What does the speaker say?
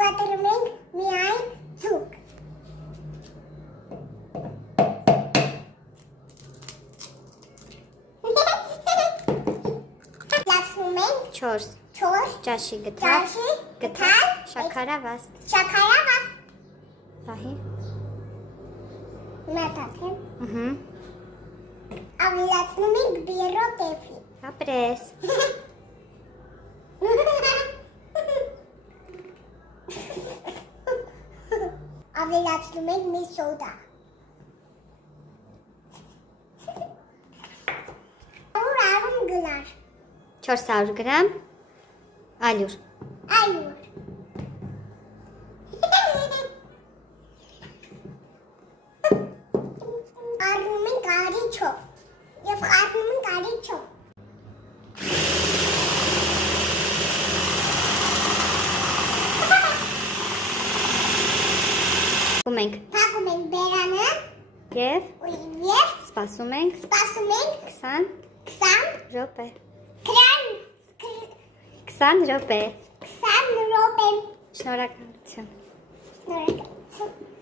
Կտրում ենք միայն ձուկ։ Լացնում ենք 4 ճաշի գթալ շաքարավազ Պահի մետաթեմ Ահա ավելացնում ենք բիրոտեֆի ապրես ավելացնում ենք մի սոդա 100 գլար 400 գրամ ալյուր այյուր առնում ենք արիչով և խառնում ենք արիչով Փակում ենք բերանը և սպասում ենք 20 րոպե 20 րոպե րոպե Շնորհակալություն Շնորհակալություն